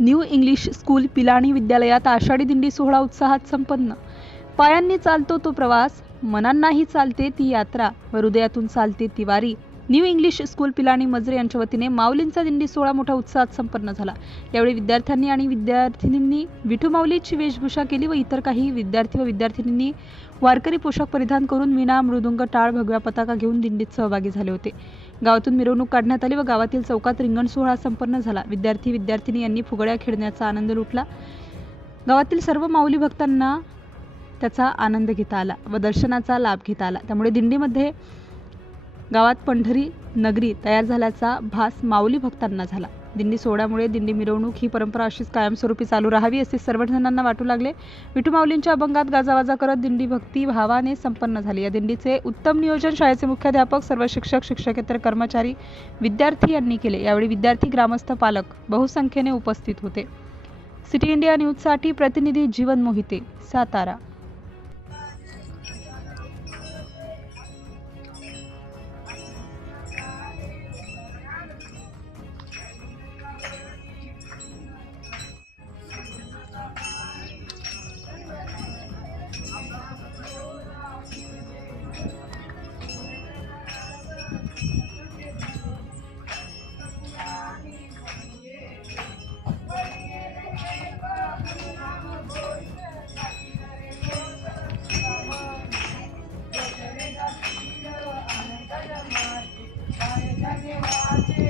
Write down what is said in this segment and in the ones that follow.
New English school पिलाणी विद्यालयात आषाढी दिंडी सोहळा उत्साहात संपन्न. पायांनी चालतो तो प्रवास मनांनाही चालते ती यात्रा व हृदयातून चालते ती वारी न्यू इंग्लिश स्कूल पिलाणी मजरे यांच्या वतीने माऊलींचा दिंडी सोहळा मोठ्या उत्साहात संपन्न झाला. यावेळी विद्यार्थ्यांनी आणि विद्यार्थिनींनी विठू माऊलीची वेशभूषा केली व इतर काही विद्यार्थी व विद्यार्थिनींनी वारकरी पोशाख परिधान करून मीना मृदुंग टाळ भगव्या पताका घेऊन दिंडीत सहभागी झाले होते. गावातून मिरवणूक काढण्यात आली व गावातील चौकात रिंगण सोहळा संपन्न झाला. विद्यार्थी विद्यार्थिनी यांनी फुगड्या खेळण्याचा आनंद लुटला. गावातील सर्व माऊली भक्तांना त्याचा आनंद घेता आला व दर्शनाचा लाभ घेता आला. त्यामुळे दिंडीमध्ये गावात पंढरी नगरी तयार झाल्याचा भास माऊली भक्तांना झाला. दिंडी सोहळ्यामुळे दिंडी मिरवणूक ही परंपरा अशीच कायमस्वरूपी चालू राहावी असे सर्वजणांना वाटू लागले. विठू माऊलींच्या अभंगात गाजावाजा करत दिंडी भक्ती भावाने संपन्न झाली. या दिंडीचे उत्तम नियोजन शाळेचे मुख्याध्यापक सर्व शिक्षक शिक्षकेतर कर्मचारी विद्यार्थी यांनी केले. यावेळी विद्यार्थी ग्रामस्थ पालक बहुसंख्येने उपस्थित होते. सिटी इंडिया न्यूजसाठी प्रतिनिधी जीवन मोहिते सातारा.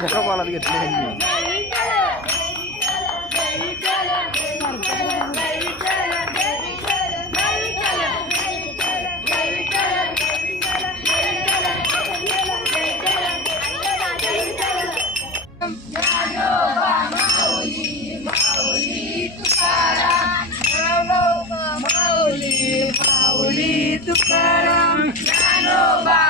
कुठं पालात घेतले ह्यांनी तुकाराम ज्ञानोबा